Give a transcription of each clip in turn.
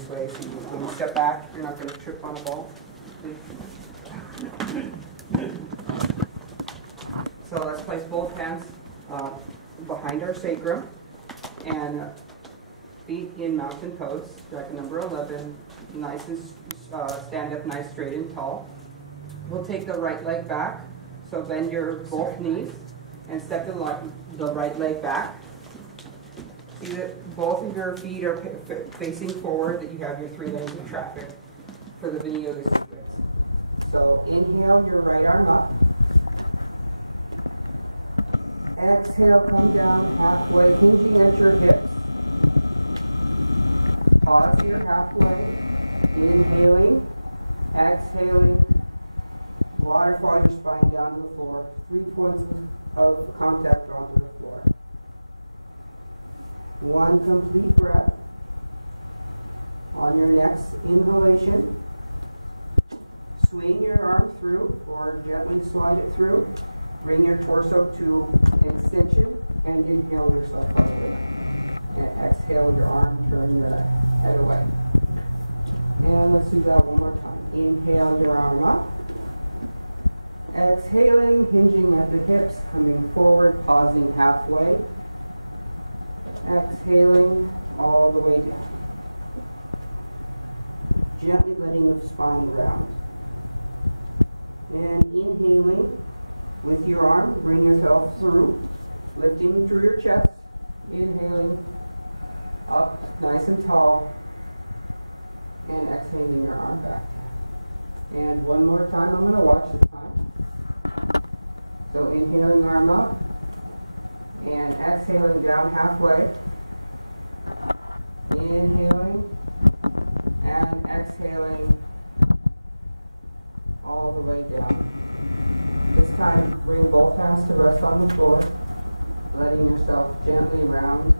this way, so when you step back, you're not going to trip on a ball. So let's place both hands behind our sacrum and feet in mountain pose. Bracket number 11, nice and stand up nice, straight and tall. We'll take the right leg back, so bend your both knees and step the right leg back. See that both of your feet are facing forward, that you have your 3 lanes of traffic for the Vinyasa sequence. So inhale your right arm up. Exhale, come down halfway, hinging at your hips. Pause here halfway. Inhaling, exhaling. Waterfall your spine down to the floor. 3 points of contact onto the floor. 1 complete breath. On your next inhalation, swing your arm through or gently slide it through. Bring your torso to extension and inhale yourself up. And exhale your arm, turn your head away. And let's do that one more time. Inhale your arm up. Exhaling, hinging at the hips, coming forward, pausing halfway. Exhaling all the way down. Gently letting the spine round. And inhaling with your arm, bring yourself through, lifting through your chest. Inhaling up nice and tall. And exhaling your arm back. And one more time, I'm going to watch this time. So inhaling arm up. And exhaling down halfway. Inhaling. And exhaling all the way down. This time, bring both hands to rest on the floor. Letting yourself gently round.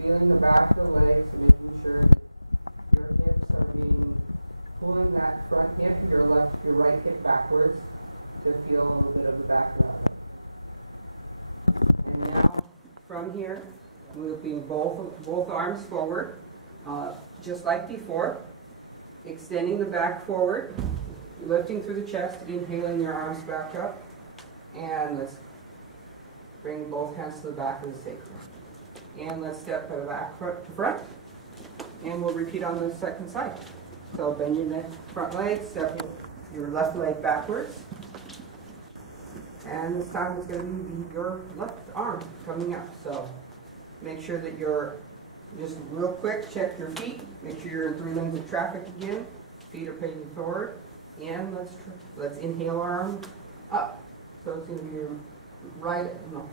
Feeling the back of the legs, making sure that your hips are pulling that front hip, your right hip backwards to feel a little bit of the back rub. And now, from here, moving both arms forward, just like before. Extending the back forward, lifting through the chest, inhaling your arms back up, and let's bring both hands to the back of the sacrum. And let's step the back to front, and we'll repeat on the second side. So bend your front leg, step your left leg backwards, and this time it's going to be your left arm coming up. So make sure that you're just real quick, check your feet, make sure you're in 3 lanes of traffic again. Feet are facing forward, and let's inhale arm up. So it's going to be your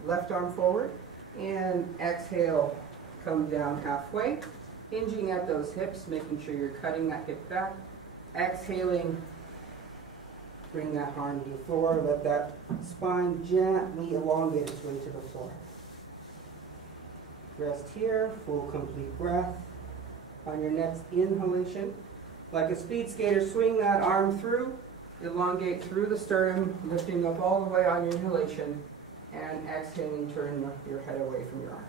left arm forward, and exhale, come down halfway, hinging at those hips, making sure you're cutting that hip back. Exhaling, bring that arm to the floor, let that spine gently elongate its way to the floor. Rest here, full complete breath. On your next inhalation, like a speed skater, swing that arm through, elongate through the sternum, lifting up all the way on your inhalation, and exhaling, turn your head away from your arm.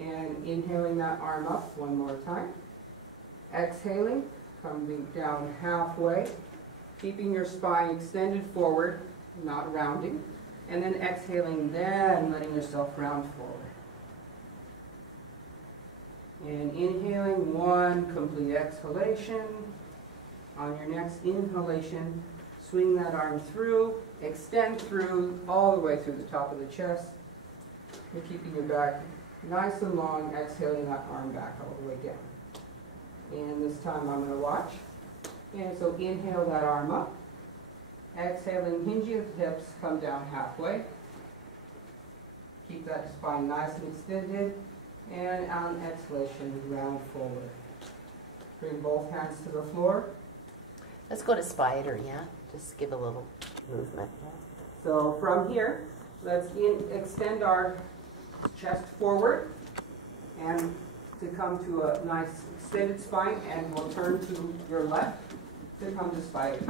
And inhaling that arm up one more time. Exhaling, coming down halfway, keeping your spine extended forward, not rounding, and then exhaling, then letting yourself round forward. And inhaling, 1 complete exhalation. On your next inhalation, swing that arm through, extend through, all the way through the top of the chest. You're keeping your back nice and long, exhaling that arm back all the way down. And this time I'm going to watch. And so inhale that arm up. Exhaling, hinging at the hips, come down halfway. Keep that spine nice and extended. And on exhalation, round forward. Bring both hands to the floor. Let's go to spider, yeah? Just give a little movement. So from here, let's extend our chest forward and to come to a nice extended spine, and we'll turn to your left to come to spider.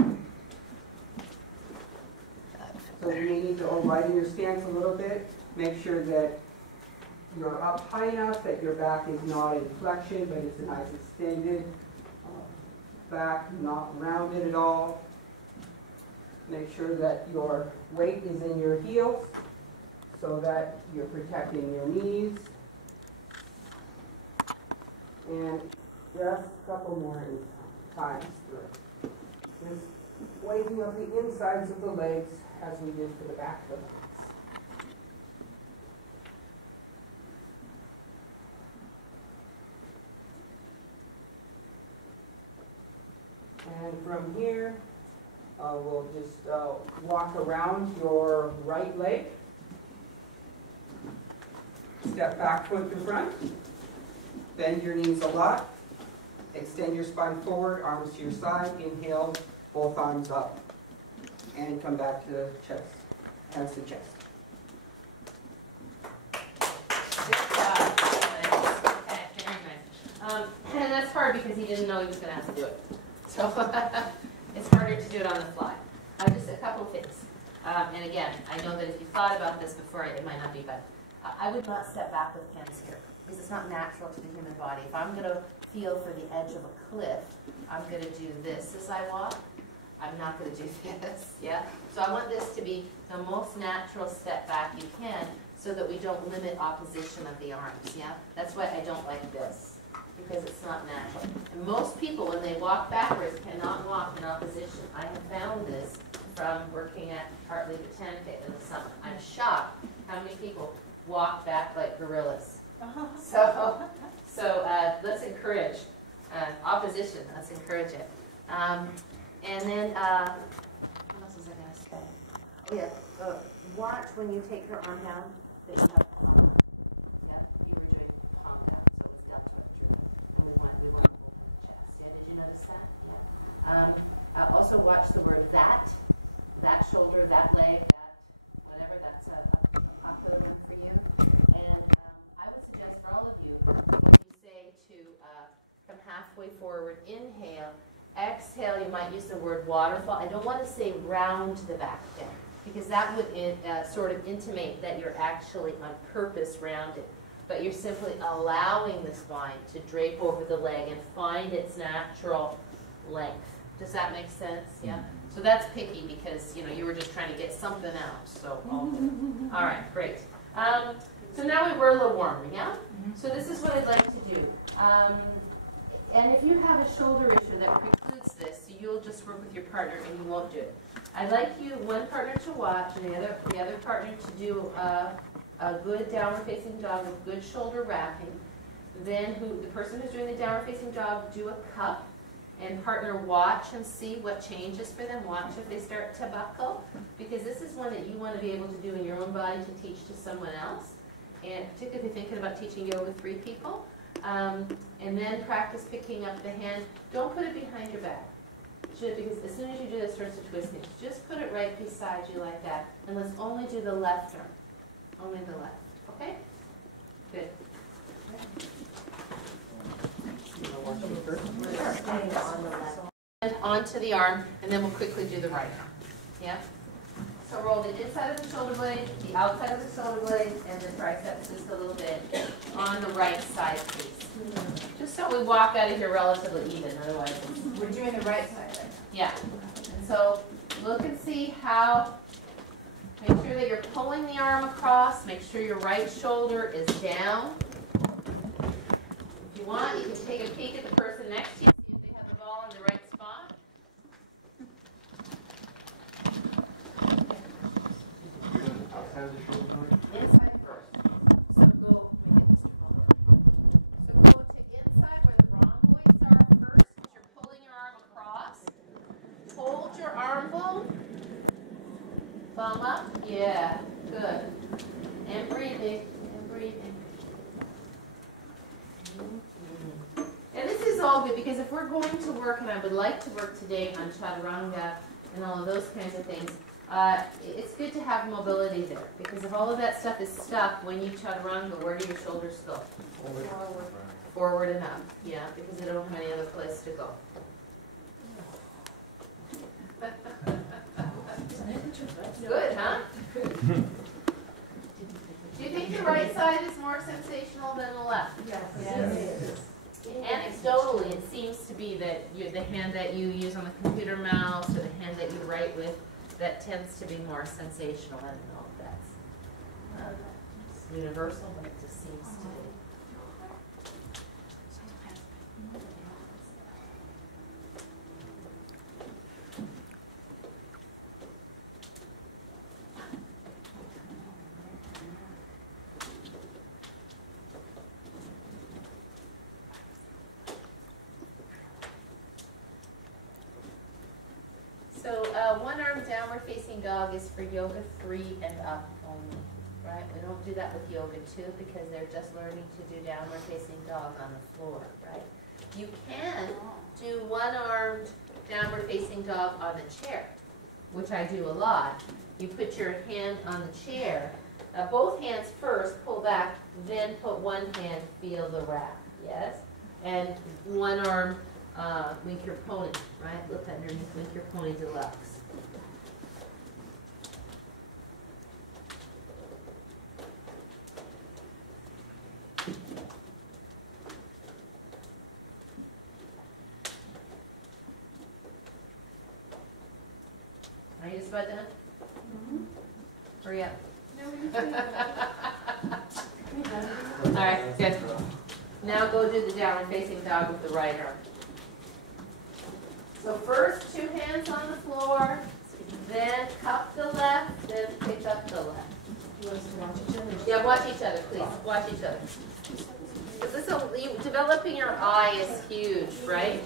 So you may need to widen your stance a little bit. Make sure that you're up high enough that your back is not in flexion, but it's a nice extended back, not rounded at all. Make sure that your weight is in your heels so that you're protecting your knees. And just a couple more times through it. Just weighting up the insides of the legs as we did for the back of the legs. And from here, we'll just walk around your right leg. Step back foot to front. Bend your knees a lot. Extend your spine forward, arms to your side. Inhale, both arms up. And come back to the chest, hands to chest. Good job. Very nice. And that's hard because he didn't know he was going to have to do it. So it's harder to do it on the fly. Just a couple things. And again, I know that if you thought about this before, it might not be, but I would not step back with hands here because it's not natural to the human body. If I'm going to feel for the edge of a cliff, I'm going to do this as I walk. I'm not going to do this, yeah? So I want this to be the most natural step back you can so that we don't limit opposition of the arms, yeah? That's why I don't like this, because it's not natural. And most people, when they walk backwards, cannot walk in opposition. I have found this from working at Hartley Botanica in the summer. I'm shocked how many people walk back like gorillas. So let's encourage opposition. Let's encourage it. And then, what else was I going to say? Oh yeah, watch when you take your arm down that you have palm. Yeah, you were doing palm down, so it's deltoid droop. And we want to hold the chest. Yeah, did you notice that? Yeah. Also watch the word that shoulder, that leg, that whatever. That's a popular one for you. And I would suggest for all of you, when you say to come halfway forward, inhale. Exhale, you might use the word waterfall. I don't want to say round the back down because that would sort of intimate that you're actually on purpose rounded. But you're simply allowing the spine to drape over the leg and find its natural length. Does that make sense? Yeah? So that's picky because, you were just trying to get something out. So, all right, great. So now we're a little warmer, yeah? So this is what I'd like to do. And if you have a shoulder issue that precludes this, you'll just work with your partner and you won't do it. I'd like one partner to watch and the other partner to do a good downward facing dog with good shoulder wrapping. Then the person who's doing the downward facing dog do a cup and partner watch and see what changes for them. Watch if they start to buckle because this is one that you want to be able to do in your own body to teach to someone else. And particularly if you're thinking about teaching yoga with 3 people. And then practice picking up the hand. Don't put it behind your back. Because as soon as you do this, it starts to twist it. Just put it right beside you like that. And let's only do the left arm. Only the left. Okay? Good. And onto the arm, and then we'll quickly do the right arm. Yeah? So roll the inside of the shoulder blade, the outside of the shoulder blade, and the triceps just a little bit on the right side, please. Just so we walk out of here relatively even, otherwise we're doing the right side right now. Yeah. And so look and see how, make sure that you're pulling the arm across, make sure your right shoulder is down. If you want, you can take a peek at the person next to you, see if they have the ball in the right spot. Outside of the shoulder joint? Inside first. So go, let me get Mr. Ball. So go to inside where the rhomboids are first, because you're pulling your arm across. Hold your arm bone. Thumb up. Yeah, good. And breathing. And breathing. And this is all good because if we're going to work, and I would like to work today on chaturanga and all of those kinds of things, it's good to have mobility there because if all of that stuff is stuck when you chaturanga, where do your shoulders go? Forward. Forward and up, yeah, because they don't have any other place to go. Good, huh? Do you think the right side is more sensational than the left? Yes. Anecdotally, it seems to be that the hand that you use on the computer mouse or the hand that you write with, that tends to be more sensational. I don't know if that's universal, but it just seems to be. So one arm downward facing dog is for yoga 3 and up only, right? We don't do that with yoga 2 because they're just learning to do downward facing dog on the floor, right? You can do one armed downward facing dog on the chair, which I do a lot. You put your hand on the chair, both hands first, pull back, then put one hand, feel the wrap, yes? And one arm wink your pony, right? Look underneath, wink your pony deluxe. Are you just about done? Hurry up. All right, good. Now go do the downward facing dog with the right arm. So first, 2 hands on the floor, then cup the left, then pick up the left. You want us to watch each other? Yeah, watch each other, please. Watch each other. Developing your eye is huge, right?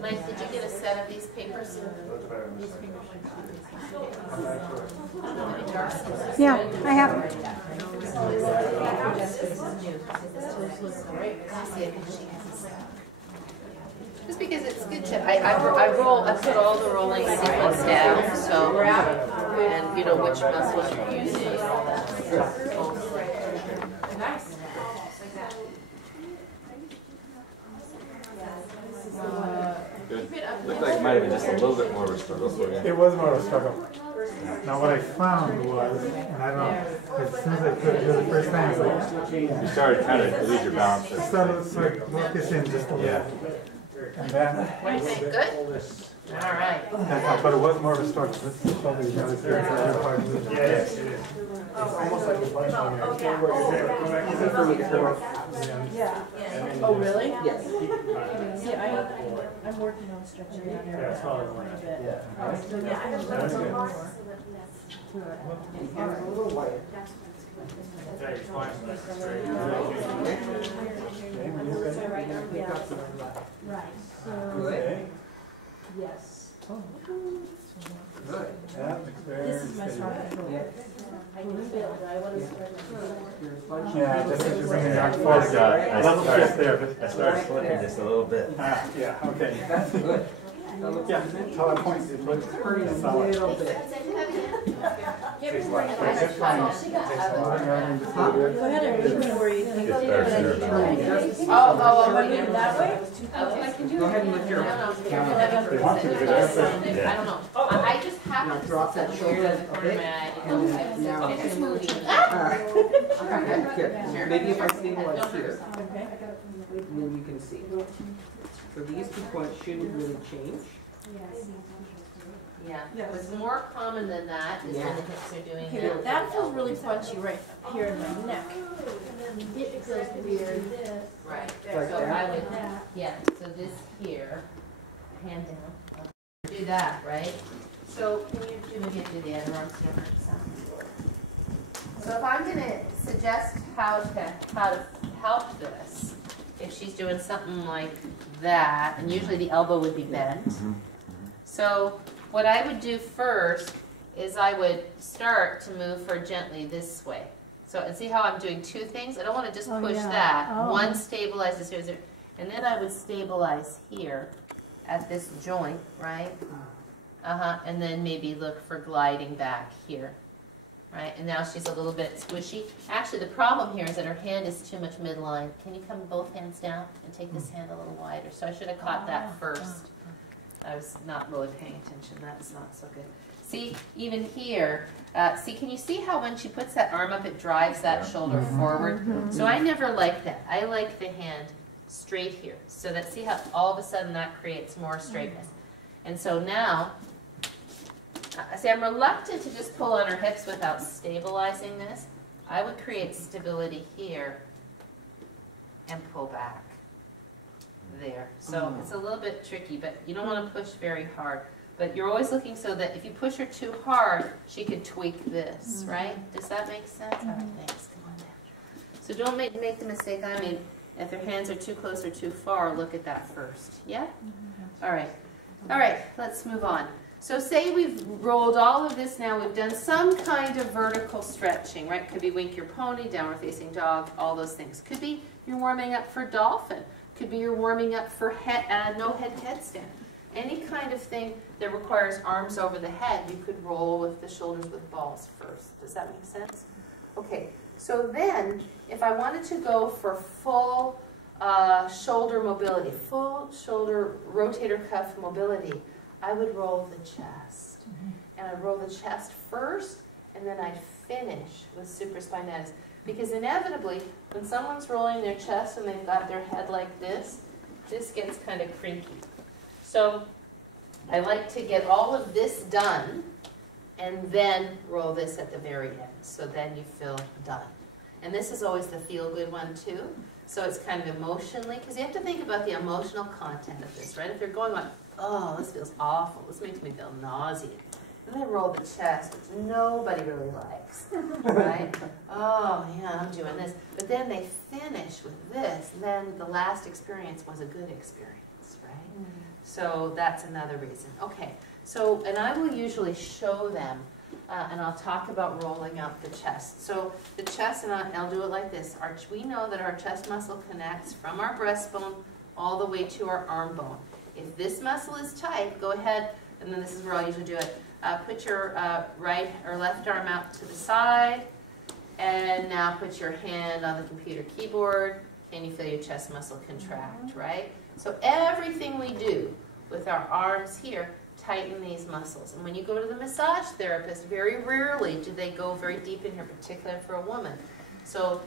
Mike, did you get a set of these papers? Yeah, I have. Just because it's good to, I put all the rolling sequence down, so, and you know which muscles you're using and all that. Nice. Good. Looked like it might have been just a little bit more of a struggle for you. It was more of a struggle. Now what I found was, and I don't know, as soon as I put it the first time, it's like, You started kind of lose your balance. I started to sort of work this in just a little. And then, What do you think? Good? All right. but it was more of a struggle. This is probably the other part of it. Yes, it is. It's almost like a bunch on there. Easy for me to work. Yeah. Oh, really? Yes. See, I'm working on stretching down there. Yeah, it's probably one. So, yeah, I have a little more. And hands a little wider. Yeah, you're fine. Straight. Pick up the left. Right, so, Good. yes. Good. This is my strong control. Yeah. I can feel it, I want to spread my foot. Here's one. Yeah, just as you bring it down I forward. Level started, shift there, but I started slipping just a little bit. yeah, okay. That's good. That looks Yeah, good. how I point, it looks Hurting a solid. little bit. Get me Takes where like, you just fine. Takes moving around and just a little bit. Go ahead and move me where you think. It starts there. That way? Okay. Go ahead and lift your I arm. don't know. They want you to, but they're I don't know. I just Now happen to drop that shoulder a bit. And now, It's just moving. okay, good. Maybe if I stabilize here, Okay. and then you can see. So these 2 points shouldn't really change. Yeah, what's more common than that is when the hips are doing Okay, that. that feels really punchy right here in my neck. It feels weird. Right, Like so that? I would, yeah, so this here, hand down, do that, right? So can you do the other arm together? So if I'm gonna suggest how to help this, if she's doing something like that, and usually the elbow would be bent. So what I would do first is I would start to move her gently this way. So, and see how I'm doing 2 things? I don't want to just push that. One stabilizes here, and then I would stabilize here at this joint, right? And then maybe look for gliding back here. right? And now she's a little bit squishy. Actually, the problem here is that her hand is too much midline. Can you come both hands down and take this hand a little wider? So I should have caught that first. I was not really paying attention. That's not so good. See, even here, can you see how when she puts that arm up, it drives that shoulder forward? So I never like that. I like the hand straight here. So that, see how all of a sudden that creates more straightness. And so now, see, I'm reluctant to just pull on her hips without stabilizing this. I would create stability here and pull back there. So it's a little bit tricky, but you don't want to push very hard. But you're always looking so that if you push her too hard, she could tweak this, right? Does that make sense? All right, thanks. Come on down. So don't make the mistake I made. If their hands are too close or too far, look at that first. Yeah? All right. All right, let's move on. So say we've rolled all of this now. We've done some kind of vertical stretching, right? Could be wink your pony, downward facing dog, all those things. Could be you're warming up for dolphin. Could be you're warming up for no head headstand. Any kind of thing that requires arms over the head, you could roll with the shoulders with balls first. Does that make sense? Okay, so then if I wanted to go for full shoulder mobility, full shoulder rotator cuff mobility, I would roll the chest. And I'd roll the chest first, and then I'd finish with supraspinatus. Because inevitably, when someone's rolling their chest and they've got their head like this gets kind of creaky. So I like to get all of this done and then roll this at the very end. So then you feel done. And this is always the feel-good one too. So it's kind of emotionally, because you have to think about the emotional content of this, right? If you're going like, oh, this feels awful, this makes me feel nauseated. And they roll the chest, which nobody really likes, right? Oh man, I'm doing this. But then they finish with this, and then the last experience was a good experience, right? So that's another reason. Okay, so, and I will usually show them, and I'll talk about rolling out the chest. So the chest, and I'll do it like this. We know that our chest muscle connects from our breastbone all the way to our arm bone. If this muscle is tight, go ahead, and then this is where I'll usually do it. Put your right or left arm out to the side, and now put your hand on the computer keyboard. Can you feel your chest muscle contract, right? So everything we do with our arms here, tighten these muscles. And when you go to the massage therapist, very rarely do they go very deep in here, particularly for a woman. So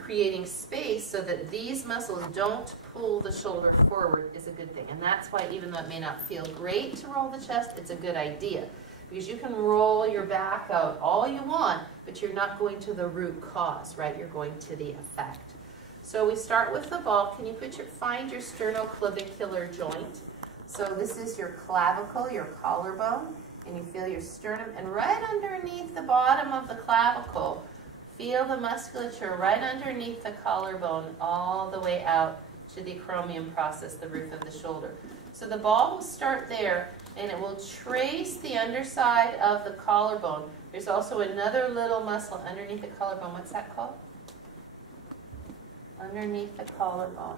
creating space so that these muscles don't pull the shoulder forward is a good thing. And that's why, even though it may not feel great to roll the chest, it's a good idea. Because you can roll your back out all you want, but you're not going to the root cause, right? You're going to the effect. So we start with the ball. Can you find your sternoclavicular joint? So this is your clavicle, your collarbone, and you feel your sternum. And right underneath the bottom of the clavicle, feel the musculature right underneath the collarbone all the way out to the acromion process, the roof of the shoulder. So the ball will start there, and it will trace the underside of the collarbone. There's also another little muscle underneath the collarbone. What's that called? Underneath the collarbone.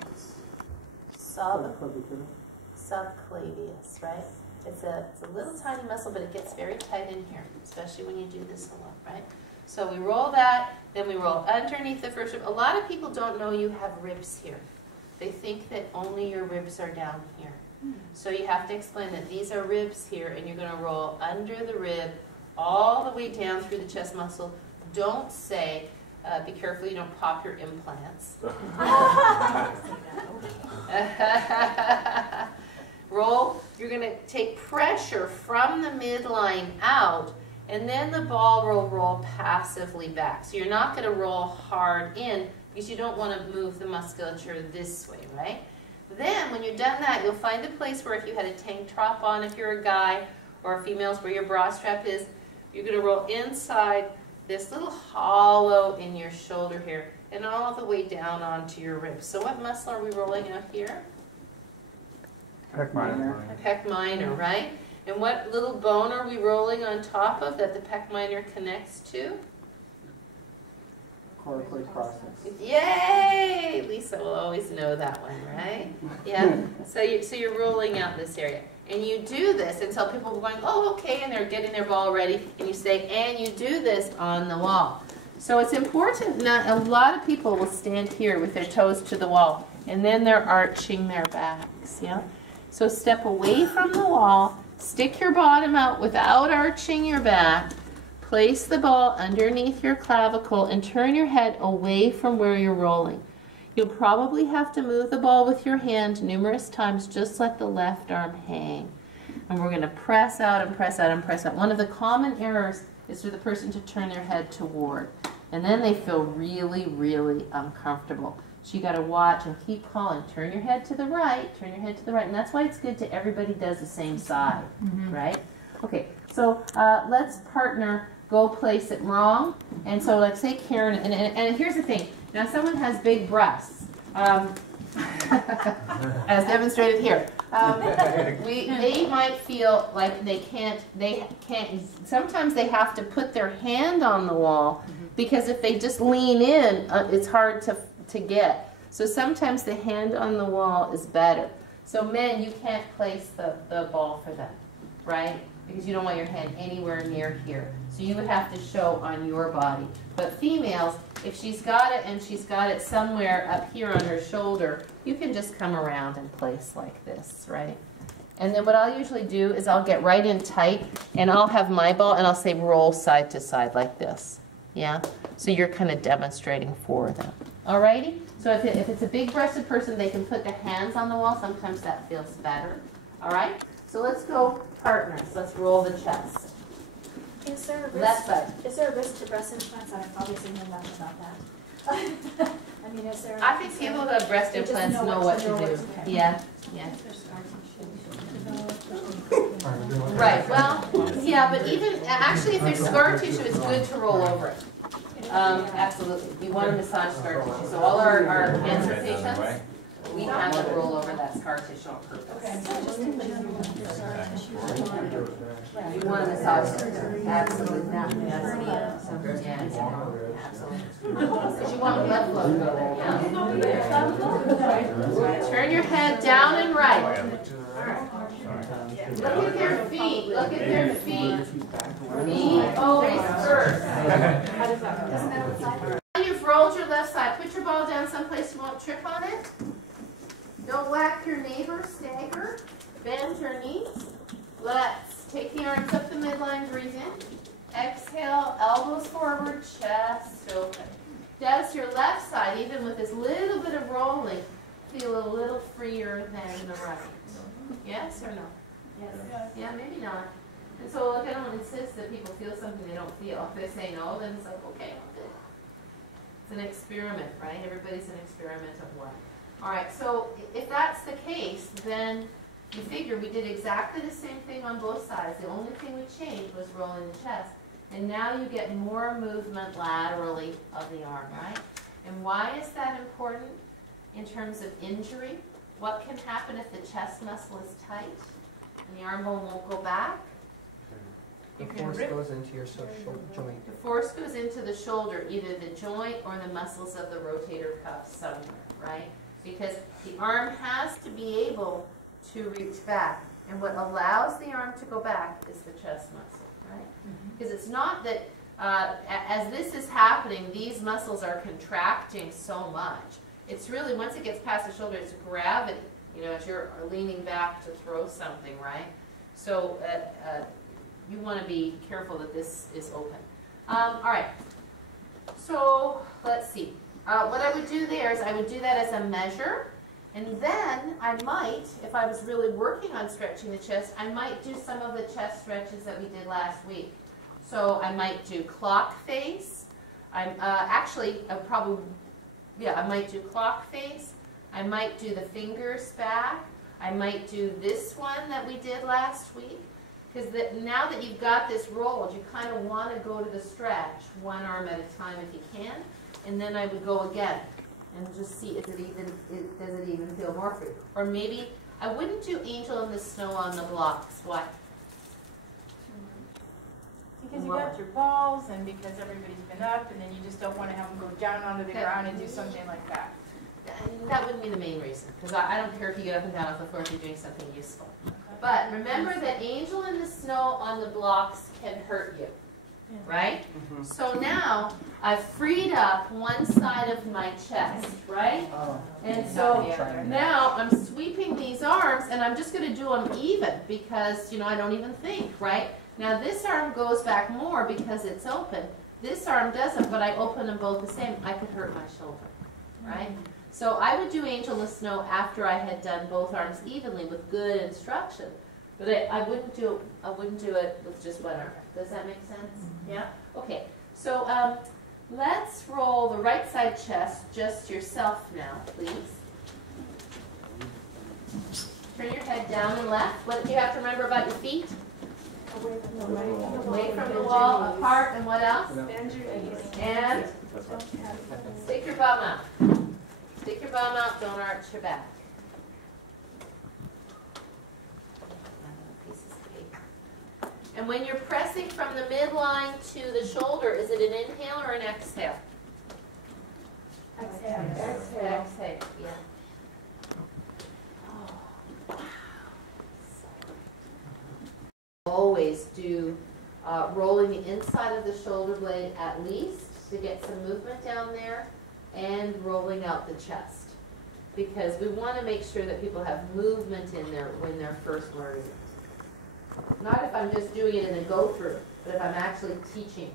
Subclavius, right? It's a little tiny muscle, but it gets very tight in here, especially when you do this a lot, right? So we roll that, then we roll underneath the first rib. A lot of people don't know you have ribs here. They think that only your ribs are down here. So you have to explain that these are ribs here, and you're going to roll under the rib all the way down through the chest muscle. Don't say, be careful you don't pop your implants. Roll, you're going to take pressure from the midline out, and then the ball will roll passively back. So you're not going to roll hard in because you don't want to move the musculature this way, right? Then when you're done that, you'll find a place where if you had a tank top on, if you're a guy, or females where your bra strap is, you're going to roll inside this little hollow in your shoulder here and all the way down onto your ribs. So what muscle are we rolling out here? Pec minor. Pec minor, right? And what little bone are we rolling on top of that the pec minor connects to? Coracoid process. Yay! Lisa will always know that one, right? Yeah. So you're rolling out this area. And you do this until people are going, oh, okay, and they're getting their ball ready. And you say, and you do this on the wall. So it's important, not a lot of people will stand here with their toes to the wall, and then they're arching their backs, yeah? So step away from the wall, stick your bottom out without arching your back, place the ball underneath your clavicle, and turn your head away from where you're rolling. You'll probably have to move the ball with your hand numerous times. Just let the left arm hang. And we're going to press out and press out and press out. One of the common errors is for the person to turn their head toward. And then they feel really, really uncomfortable. So you got to watch and keep calling. Turn your head to the right, turn your head to the right. And that's why it's good to everybody does the same side, right? Okay, so let's partner, go place it wrong. And so let's say Karen, and here's the thing. Now someone has big breasts, as demonstrated here. They might feel like they can't, sometimes they have to put their hand on the wall because if they just lean in, it's hard to get. So sometimes the hand on the wall is better. So men, you can't place the ball for them, right? Because you don't want your hand anywhere near here. So you would have to show on your body. But females, if she's got it and she's got it somewhere up here on her shoulder, you can just come around and place like this, right? And then what I'll usually do is I'll get right in tight and I'll have my ball and I'll say roll side to side like this. Yeah? So you're kind of demonstrating for them. Alrighty? So if it's a big-breasted person, they can put their hands on the wall. Sometimes that feels better. Alright? So let's go partners. Let's roll the chest. Is there a risk? Left side. Is there a risk to breast implants? I obviously know nothing about that. I mean, is there? I think people who have breast implants know what to do. Yeah, yeah. Right, well, yeah, but even, actually if there's scar tissue, it's good to roll over it. Absolutely. We want to massage scar tissue. So all our cancer patients, we have them roll over that scar tissue on purpose. You want to massage it. Absolutely. Yeah, absolutely. Because you want blood flow to go there. Yeah. Turn your head down and right. Look at their feet. Look at their feet. Feet always first. Now you've rolled your left side. Put your ball down someplace you won't trip on it. Don't whack your neighbor. Stagger. Bend your knees. Let's take the arms up the midline. Breathe in. Exhale. Elbows forward. Chest open. Does your left side, even with this little bit of rolling, feel a little freer than the right? Yes or no? Yes. Yeah, maybe not. And so look, I don't insist that people feel something they don't feel. If they say no, then it's like, okay, I'll do it. It's an experiment, right? Everybody's an experiment of one. All right, so if that's the case, then you figure we did exactly the same thing on both sides. The only thing we changed was rolling the chest. And now you get more movement laterally of the arm, right? And why is that important in terms of injury? What can happen if the chest muscle is tight and the arm bone won't go back? The force goes into your shoulder joint. The force goes into the shoulder, either the joint or the muscles of the rotator cuff somewhere, right? Because the arm has to be able to reach back. And what allows the arm to go back is the chest muscle, right? Because it's not that, as this is happening, these muscles are contracting so much. It's really, once it gets past the shoulder, it's gravity, you know, as you're leaning back to throw something, right? So you want to be careful that this is open. All right, so let's see. What I would do there is I would do that as a measure, and then I might, if I was really working on stretching the chest, I might do some of the chest stretches that we did last week. So I might do clock face. I might do clock face. I might do the fingers back. I might do this one that we did last week. Because now that you've got this rolled, you kind of want to go to the stretch, one arm at a time if you can. And then I would go again and just see, does it even feel more free? Or maybe, I wouldn't do angel in the snow on the blocks. Why? Because you got your balls, and because everybody's been up, and then you just don't want to have them go down onto the ground and do something like that. that wouldn't be the main reason, because I don't care if you get up and down off the floor if you're doing something useful. But remember that angel in the snow on the blocks can hurt you, right? So now I've freed up one side of my chest, right? And so now I'm sweeping these arms, and I'm just going to do them even because, you know, I don't even think, right? Now this arm goes back more because it's open. This arm doesn't, but I open them both the same. I could hurt my shoulder, right? So I would do angel in the snow after I had done both arms evenly with good instruction. But I wouldn't do it with just one arm. Does that make sense? Yeah? Okay. So let's roll the right side chest, just yourself now, please. Turn your head down and left. What do you have to remember about your feet? Away from the wall, apart, and what else? And stick your bum out. Stick your bum out, don't arch your back. And when you're pressing from the midline to the shoulder, is it an inhale or an exhale? Exhale. Exhale. Exhale, yeah. Always do rolling the inside of the shoulder blade at least to get some movement down there, and rolling out the chest. Because we want to make sure that people have movement in there when they're first learning it. Not if I'm just doing it in a go-through, but if I'm actually teaching.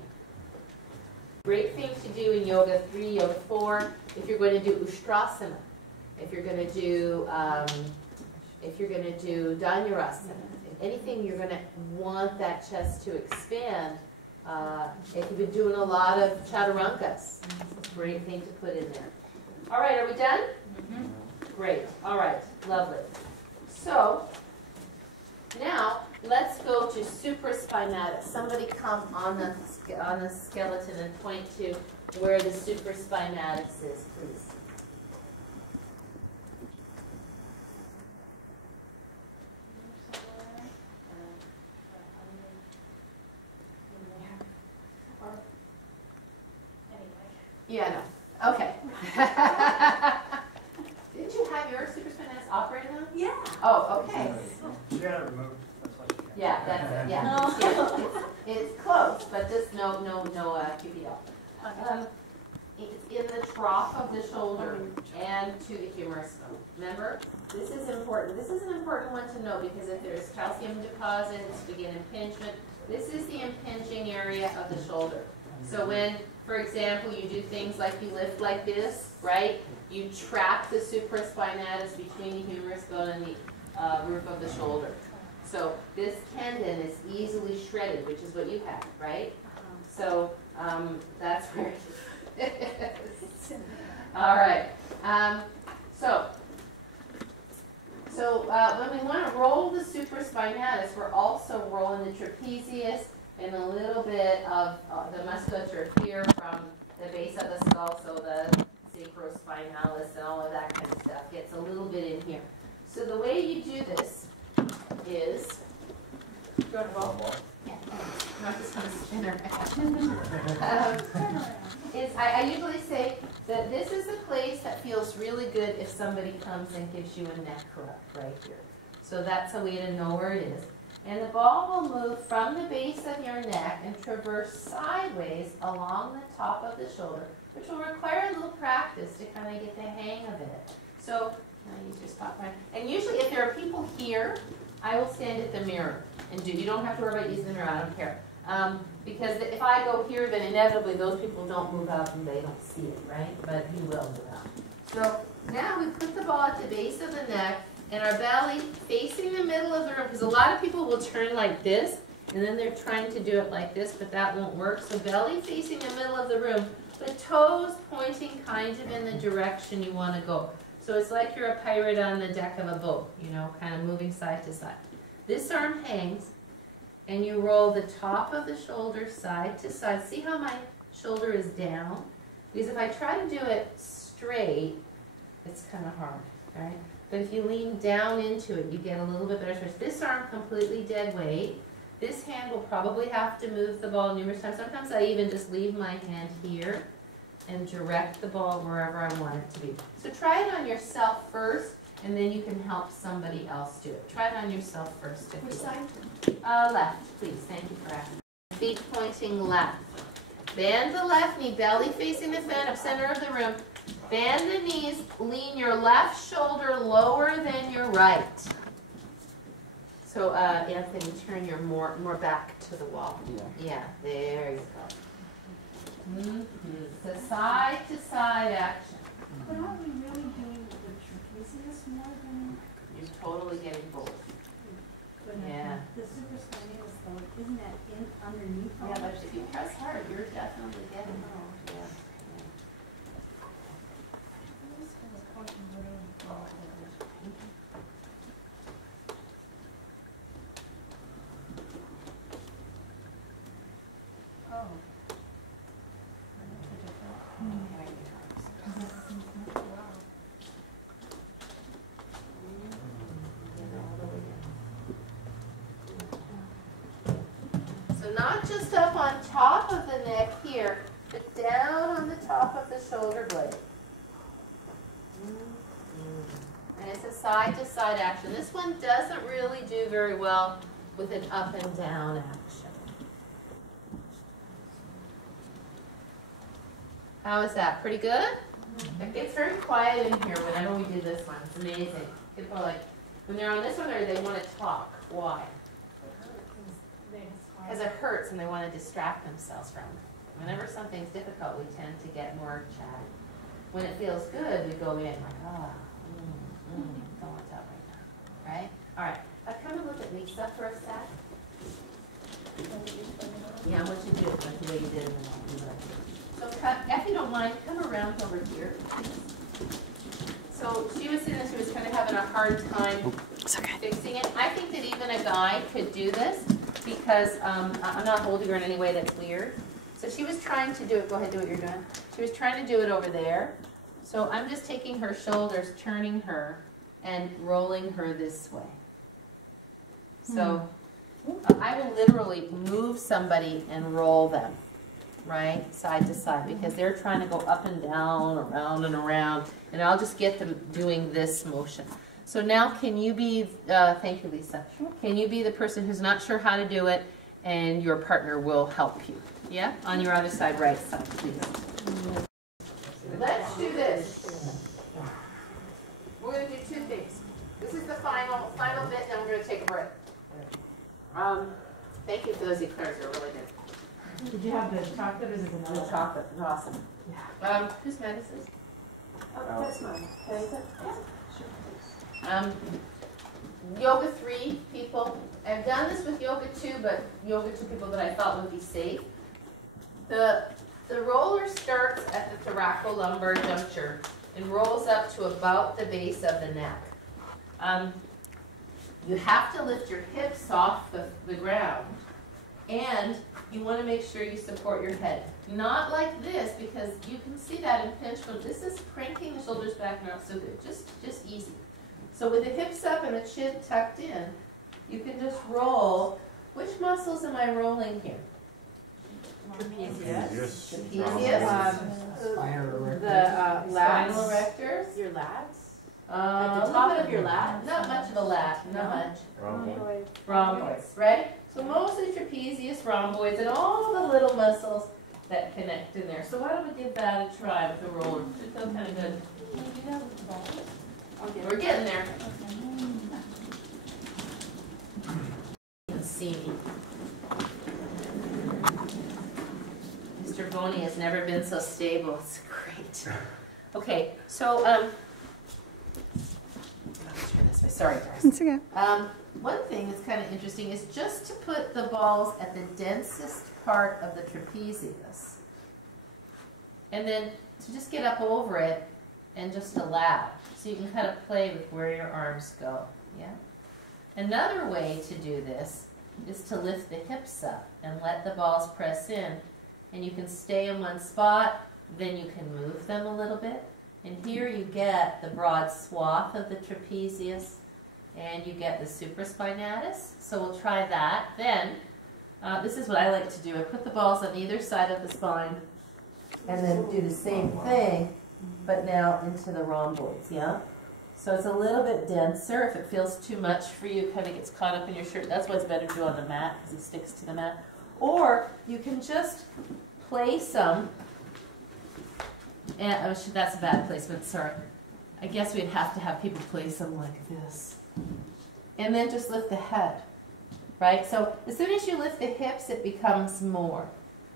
Great thing to do in Yoga 3, Yoga 4, if you're going to do Ustrasana, if you're going to do Dhanurasana, anything you're going to want that chest to expand. If you've been doing a lot of Chaturangas, great thing to put in there. All right, are we done? Great. All right, lovely. So now let's go to supraspinatus. Somebody come on the skeleton and point to where the supraspinatus is, please. Yeah, no. Okay. Didn't you have your supraspinatus operated on? Yeah. Oh, okay. She had it removed, that's why she can't. Yeah, that's it. Yeah. No. Yeah. It's close, but just no QPL. It's in the trough of the shoulder and to the humerus bone. Remember, this is important. This is an important one to know because if there's calcium deposits, we get impingement. This is the impinging area of the shoulder. So when, for example, you do things like you lift like this, right? You trap the supraspinatus between the humerus bone and the roof of the shoulder. So this tendon is easily shredded, which is what you have, right? So that's where it is. All right. So when we want to roll the supraspinatus, we're also rolling the trapezius and a little bit of the musculature here from the base of the skull, so the sacrospinalis and all of that kind of stuff gets a little bit in here. So the way you do this is, do you want a ball? Yeah. I'm not just going to spin around. I usually say that this is a place that feels really good if somebody comes and gives you a neck rub right here. So that's a way to know where it is. And the ball will move from the base of your neck and traverse sideways along the top of the shoulder, which will require a little practice to kind of get the hang of it. So, can I use your spot right? And usually if there are people here, I will stand at the mirror and do. You don't have to worry about using the mirror, I don't care. Because if I go here, then inevitably those people don't move out and they don't see it, right? But you will move out. So now we put the ball at the base of the neck and our belly facing the middle of the room, because a lot of people will turn like this, and then they're trying to do it like this, but that won't work. So belly facing the middle of the room, but toes pointing kind of in the direction you want to go. So it's like you're a pirate on the deck of a boat, you know, kind of moving side to side. This arm hangs, and you roll the top of the shoulder side to side. See how my shoulder is down? Because if I try to do it straight, it's kind of hard, right? But if you lean down into it, you get a little bit better stretch. This arm completely dead weight. This hand will probably have to move the ball numerous times. Sometimes I even just leave my hand here and direct the ball wherever I want it to be. So try it on yourself first, and then you can help somebody else do it. Try it on yourself first. Which side? Left, please. Thank you for asking. Feet pointing left. Bend the left knee, belly facing the center of the room. Bend the knees, lean your left shoulder lower than your right. So, Anthony, turn your more back to the wall. Yeah, there you go. The side to side action. But aren't we really doing the trapezius more than? You're totally getting both. Yeah. The supraspinatus though, isn't that in underneath? Yeah, but if you press hard, you're definitely getting both. Yeah. So not just up on top of the neck here, but down on the top of the shoulder blade. And it's a side-to-side action. This one doesn't really do very well with an up and down action. How is that? Pretty good? It gets very quiet in here whenever we do this one. It's amazing. People are like, when they're on this one, or they want to talk. Why? Because it hurts and they want to distract themselves from it. Whenever something's difficult, we tend to get more chatty. When it feels good, we go in like, don't want that right now, right? All right, come and look at Lisa for a sec. Yeah, what you do, like the way you did in the morning. So if you don't mind, come around over here. So she was saying that she was kind of having a hard time fixing it. I think that even a guy could do this because I'm not holding her in any way that's weird. So she was trying to do it. Go ahead, do what you're doing. She was trying to do it over there. So I'm just taking her shoulders, turning her, and rolling her this way. So I will literally move somebody and roll them, right, side to side, because they're trying to go up and down, around and around, and I'll just get them doing this motion. So now can you be, thank you, Lisa, can you be the person who's not sure how to do it, and your partner will help you, yeah? On your other side, right side, please. Let's do this. We're going to do two things. This is the final bit, then we're going to take a break. Thank you for those eclairs, they're really good. Did you have the chocolate or is it The vanilla? chocolate, they're awesome. Yeah. Whose pen is this? Oh, that's mine. Can I use it? Yeah. Sure. Yoga 3 people. I've done this with Yoga 2, but Yoga 2 people that I thought would be safe. The roller starts at the thoracolumbar juncture and rolls up to about the base of the neck. You have to lift your hips off the ground, and you want to make sure you support your head. Not like this, because you can see that impinge, but this is cranking the shoulders back, not so good. Just easy. So with the hips up and the chin tucked in, you can just roll. Which muscles am I rolling here? Trapezius. Trapezius. The Spinal lats. erectors. Your lats. At the top of your lats? Not much of a lat, not much. Rhomboid. Rhomboids, right? So mostly trapezius, rhomboids, and all the little muscles that connect in there. So why don't we give that a try with the roller? It feels kind of good. Can you do that with the ball? We're getting there. You can see me. Mr. Boney has never been so stable. It's great. Okay, so let me turn this way. Sorry, guys. It's okay. One thing that's kind of interesting is just to put the balls at the densest part of the trapezius, and then to just get up over it and just allow. So you can kind of play with where your arms go. Yeah. Another way to do this is to lift the hips up and let the balls press in, and you can stay in one spot. Then you can move them a little bit, and here you get the broad swath of the trapezius, and you get the supraspinatus. So we'll try that. Then this is what I like to do. I put the balls on either side of the spine, and then do the same thing, but now into the rhomboids, yeah? So it's a little bit denser. If it feels too much for you, it kind of gets caught up in your shirt. That's why it's better to do on the mat, because it sticks to the mat. Or you can just place them, and oh, that's a bad placement, sorry. I guess we'd have to have people place them like this. And then just lift the head, right? So as soon as you lift the hips, it becomes more,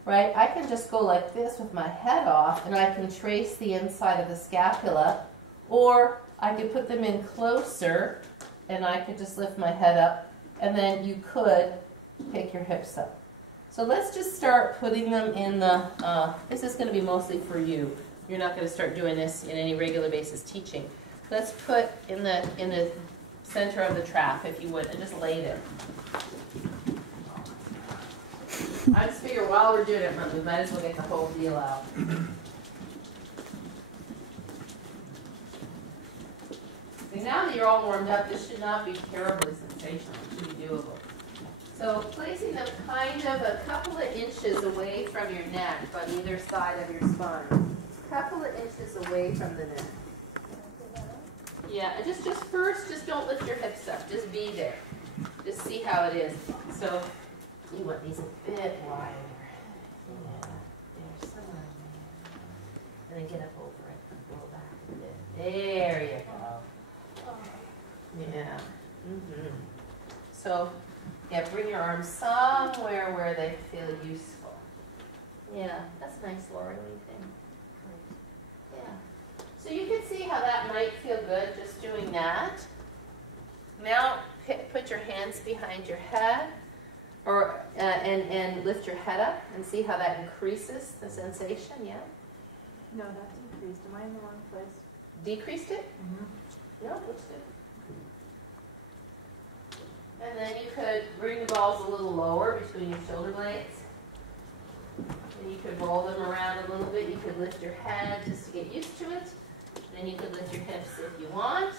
right? I can just go like this with my head off, and I can trace the inside of the scapula, or I could put them in closer, and I could just lift my head up, and then you could pick your hips up. So let's just start putting them in the, this is going to be mostly for you. You're not going to start doing this in any regular basis teaching. Let's put in the center of the trap, if you would, and just lay there. I just figure while we're doing it, we might as well get the whole deal out. Now that you're all warmed up, this should not be terribly sensational. It should be doable. So placing them kind of a couple of inches away from your neck on either side of your spine. A couple of inches away from the neck. Yeah, and just first, just don't lift your hips up. Just be there. Just see how it is. So you want these a bit wider. Yeah, there, somewhere there. And then get up over it and roll back a bit. There you go. Yeah. So, yeah, bring your arms somewhere where they feel useful. Yeah, that's nice, Laura. What do you think? Yeah. So you can see how that might feel good just doing that. Now, put your hands behind your head, or and lift your head up and see how that increases the sensation. Yeah. No, that's increased. Am I in the wrong place? Decreased it? No, looks good. And then you could bring the balls a little lower between your shoulder blades. And you could roll them around a little bit. You could lift your head just to get used to it. And then you could lift your hips if you want.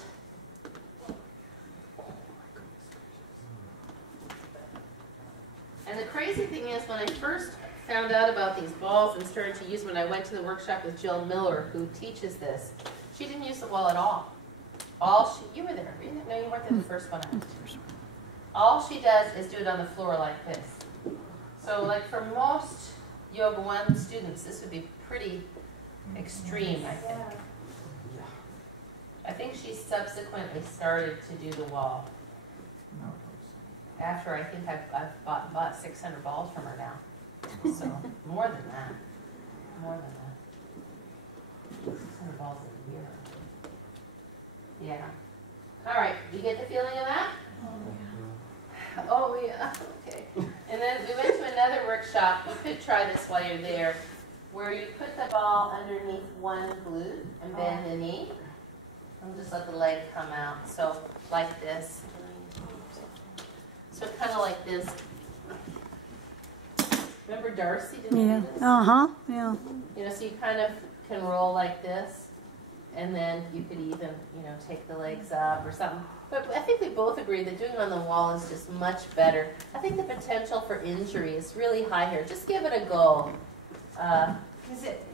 And the crazy thing is, when I first found out about these balls and started to use them, when I went to the workshop with Jill Miller, who teaches this, she didn't use the wall at all. You were there. No, you weren't there the first one. All she does is do it on the floor like this. So like for most Yoga 1 students, this would be pretty extreme, I think. I think she subsequently started to do the wall. After I think I've bought 600 balls from her now. So more than that. More than that. 600 balls a year. Yeah. All right. You get the feeling of that? Oh, yeah. Okay. And then we went to another workshop. You could try this while you're there, where you put the ball underneath one glute and bend the knee. And just let the leg come out. So like this. So kind of like this. Remember Darcy? Did you do this? Yeah. You know, so you kind of can roll like this, and then you could even, take the legs up or something. But I think we both agree that doing it on the wall is just much better. I think the potential for injury is really high here. Just give it a go.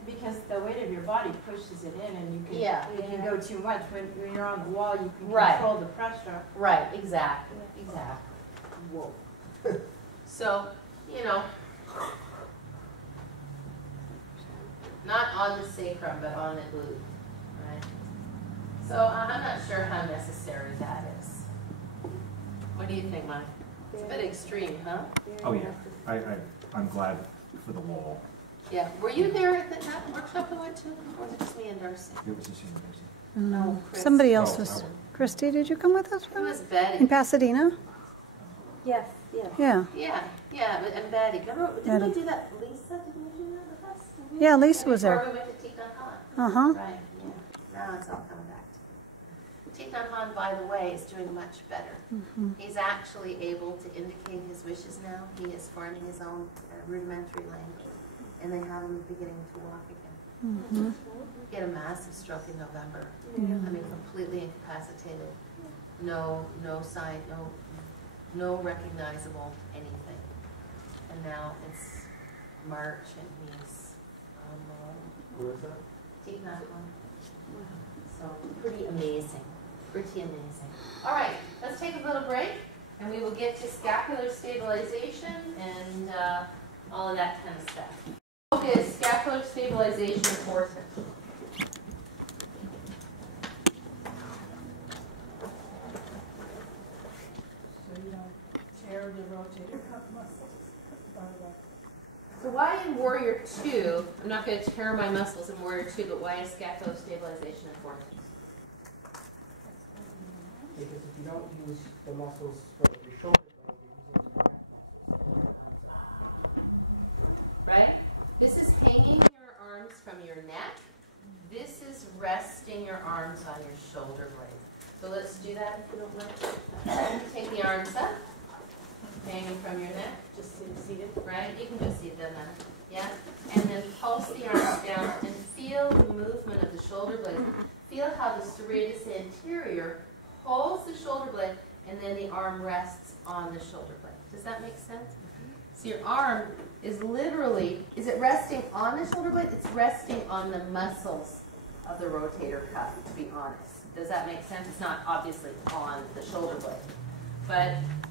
Because the weight of your body pushes it in, and you can go too much. When you're on the wall, you can control the pressure. Right, exactly. Whoa. So, not on the sacrum, but on the glute, right? So I'm not sure how necessary that is. What do you think, Mike? It's a bit extreme, huh? Oh yeah, I'm glad for the wall. Yeah. Were you there at that workshop we went to, or was it just me and Darcy? It was just university. No, Chris. Somebody else was. Christy, did you come with us? It was Betty. In Pasadena? Yes. Yeah. And Betty. Remember, didn't we do that? Lisa, didn't we do that with us? Yeah, Lisa was Before there. we went to Tikkun Han. Right, yeah. Now it's all coming back to me. Tikkun Han, by the way, is doing much better. He's actually able to indicate his wishes now. He is forming his own rudimentary language. And they have him beginning to walk again. He had a massive stroke in November. I mean, completely incapacitated. No sign, no recognizable anything. And now it's March, and he's Who is that? Deep Macklin. So pretty amazing, pretty amazing. All right, let's take a little break and we will get to scapular stabilization and all of that kind of stuff. Okay, scapular stabilization important. So you don't tear the rotator cuff muscles. So why in Warrior 2, I'm not going to tear my muscles in Warrior 2, but why is scapular stabilization important? Because if you don't use the muscles for your shoulder blade, you're using your neck muscles. Right? This is hanging your arms from your neck. This is resting your arms on your shoulder blades. So let's do that if you don't mind. Take the arms up, hanging from your neck. Just seated, right? You can just seat them then. Yeah? And then pulse the arms down and feel the movement of the shoulder blade. Feel how the serratus anterior pulls the shoulder blade and then the arm rests on the shoulder blade. Does that make sense? So your arm is literally, is it resting on the shoulder blade? It's resting on the muscles of the rotator cuff, to be honest. Does that make sense? It's not obviously on the shoulder blade.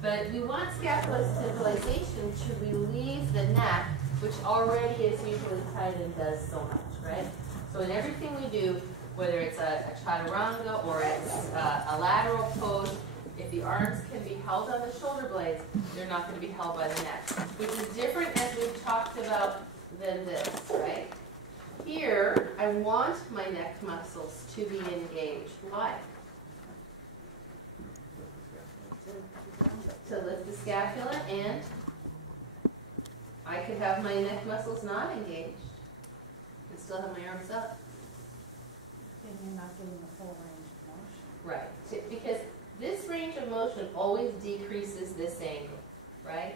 But we want scapular stabilization to relieve the neck, which already is usually tight and does so much, right? So in everything we do, whether it's a chaturanga or it's a lateral pose, if the arms can be held on the shoulder blades, they're not going to be held by the neck, which is different as we've talked about than this, right? Here, I want my neck muscles to be engaged. Why? To lift the scapula, and I could have my neck muscles not engaged and still have my arms up. And you're not getting the full range of motion. Right, because this range of motion always decreases this angle, right?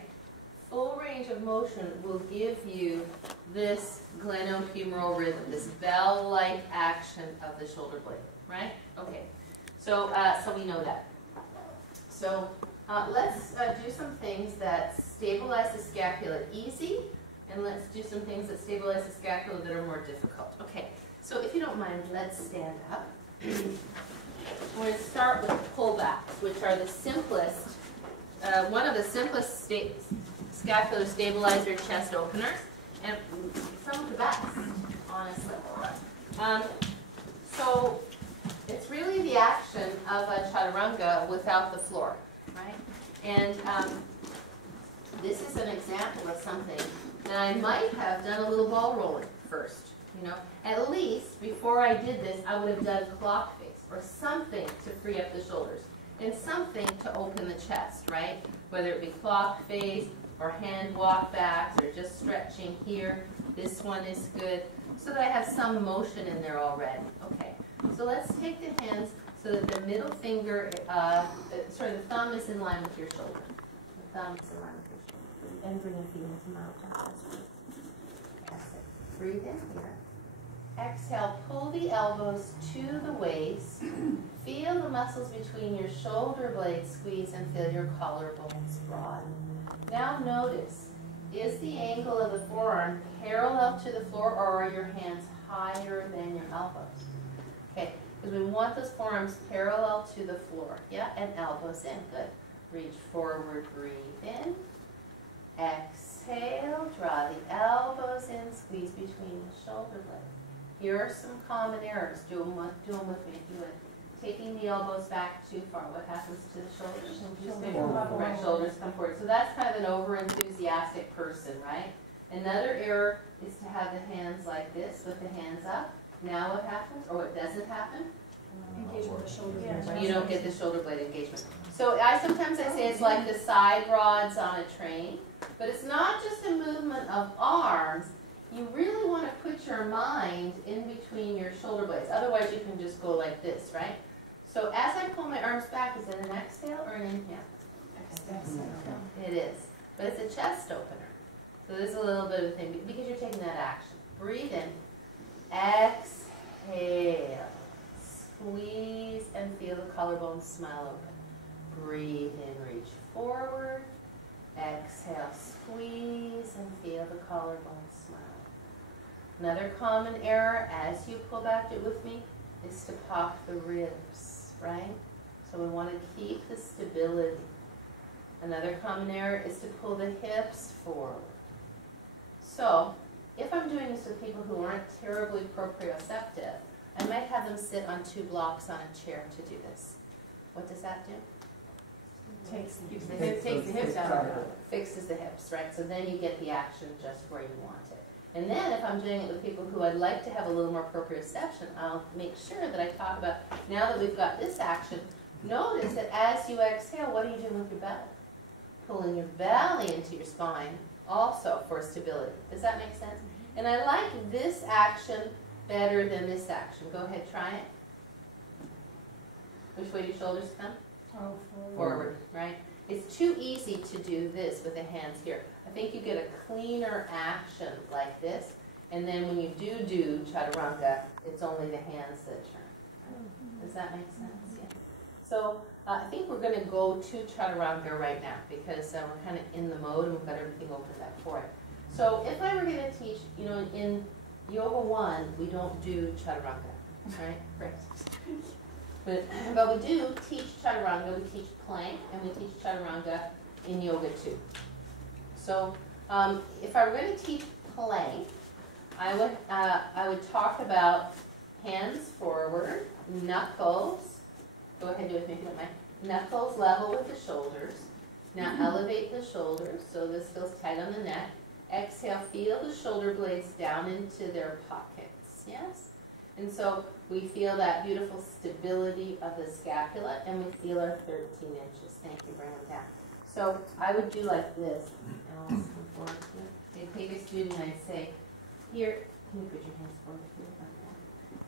Full range of motion will give you this glenohumeral rhythm, this bell-like action of the shoulder blade, right? Okay, so we know that. So let's do some things that stabilize the scapula easy, and let's do some things that stabilize the scapula that are more difficult. Okay, so if you don't mind, let's stand up. We're going to start with pullbacks, which are the simplest, one of the simplest scapular stabilizer chest openers, and some of the best, honestly. So it's really the action of a chaturanga without the floor, right? And this is an example of something that I might have done a little ball rolling first, you know. At least before I did this, I would have done clock face or something to free up the shoulders and something to open the chest, right? Whether it be clock face or hand walk backs or just stretching here. This one is good, so that I have some motion in there already. Okay, so let's take the hands so that the middle finger, the thumb is in line with your shoulder. The thumb is in line with your shoulder. And bring your feet into mountain. That's it. Breathe in here. Exhale, pull the elbows to the waist. Feel the muscles between your shoulder blades squeeze and feel your collarbones broaden. Now notice, is the angle of the forearm parallel to the floor, or are your hands higher than your elbows? Okay, because we want those forearms parallel to the floor. Yeah, and elbows in. Good. Reach forward, breathe in. Exhale, draw the elbows in, squeeze between the shoulder blades. Here are some common errors. Do them with me. Do it. Taking the elbows back too far. What happens to the shoulders? Right, shoulders come forward. So that's kind of an over-enthusiastic person, right? Another error is to have the hands like this with the hands up. Now what happens, or what doesn't happen? Engagement of the shoulders. Yeah. You don't get the shoulder blade engagement. So sometimes I say it's like the side rods on a train, but it's not just a movement of arms. You really want to put your mind in between your shoulder blades. Otherwise, you can just go like this, right? So as I pull my arms back, is it an exhale or an inhale? Exhale. It is. But it's a chest opener. So there's a little bit of a thing, because you're taking that action. Breathe in. Exhale. Squeeze and feel the collarbones smile open. Breathe in, reach forward. Exhale, squeeze and feel the collarbones smile. Another common error as you pull back, do it with me, is to pop the ribs, right? So we want to keep the stability. Another common error is to pull the hips forward. So if I'm doing this with people who aren't terribly proprioceptive, I might have them sit on 2 blocks on a chair to do this. What does that do? Takes the hips out, fixes the hips, right? So then you get the action just where you want it. And then if I'm doing it with people who I'd like to have a little more proprioception, I'll make sure that I talk about, now that we've got this action, notice that as you exhale, what are you doing with your belly? Pulling your belly into your spine also for stability. Does that make sense? And I like this action better than this action. Go ahead, try it. Which way do your shoulders come? Oh, Forward, right? It's too easy to do this with the hands here. I think you get a cleaner action like this, and then when you do chaturanga, it's only the hands that turn. Does that make sense? Yeah. So I think we're going to go to chaturanga right now because we're kind of in the mode and we've got everything opened up for it. So if I were going to teach, you know, in Yoga 1, we don't do chaturanga, right? Right. But we do teach chaturanga, we teach plank, and we teach chaturanga in Yoga 2. So if I were going to teach plank, I would talk about hands forward, knuckles. Go ahead and do it with me if you don't mind. Knuckles level with the shoulders. Now elevate the shoulders so this feels tight on the neck. Exhale, feel the shoulder blades down into their pockets. Yes? And so we feel that beautiful stability of the scapula, and we feel our 13 inches. Thank you, bring them down. So I would do like this. And I'll come forward here. Okay, take a student and I'd say, here, can you put your hands forward here?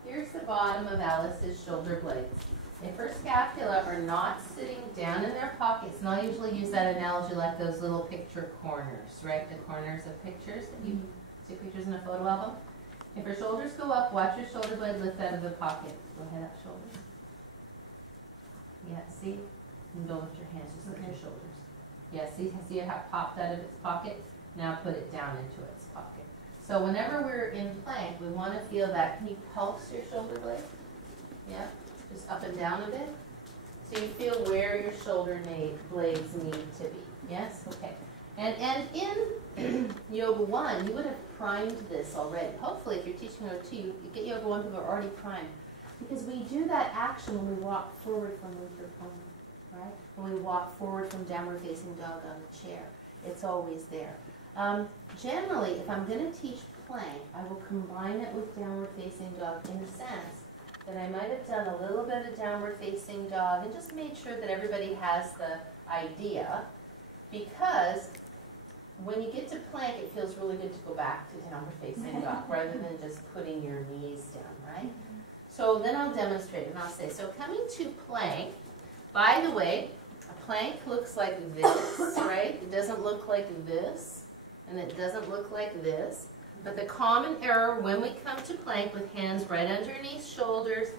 Here's the bottom of Alice's shoulder blades. If her scapula are not sitting down in their pockets, and I'll usually use that analogy like those little picture corners, right? The corners of pictures that you see pictures in a photo album. If her shoulders go up, watch your shoulder blade lift out of the pocket. Go ahead up shoulders. Yeah, see? And don't lift your hands, just lift your shoulders. Yeah, see how it popped out of its pocket? Now put it down into its pocket. So whenever we're in plank, we want to feel that. Can you pulse your shoulder blade? Yeah, just up and down a bit. So you feel where your shoulder blades need to be. Yes? Okay. And in Yoga 1, you would have primed this already. Hopefully, if you're teaching Yoga 2, you get Yoga 1 people are already primed. Because we do that action when we walk forward from Utthara Koma, right? When we walk forward from downward facing dog on the chair. It's always there. Generally, if I'm going to teach plank, I will combine it with downward facing dog in the sense that I might have done a little bit of downward facing dog and just made sure that everybody has the idea. Because when you get to plank, it feels really good to go back to downward facing dog rather than just putting your knees down, right? So then I'll demonstrate and I'll say, so coming to plank, by the way, a plank looks like this, right? It doesn't look like this, and it doesn't look like this. But the common error when we come to plank with hands right underneath shoulders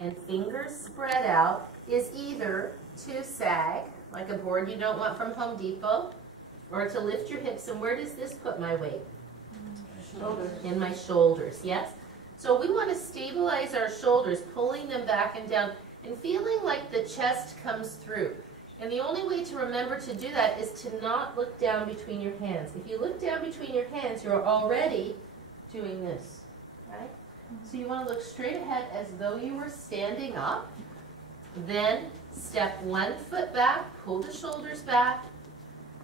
and fingers spread out is either to sag, like a board you don't want from Home Depot, or to lift your hips. And where does this put my weight? Shoulders. In my shoulders, yes? So we want to stabilize our shoulders, pulling them back and down, and feeling like the chest comes through. And the only way to remember to do that is to not look down between your hands. If you look down between your hands, you're already doing this, right? So you want to look straight ahead as though you were standing up. Then step one foot back, pull the shoulders back.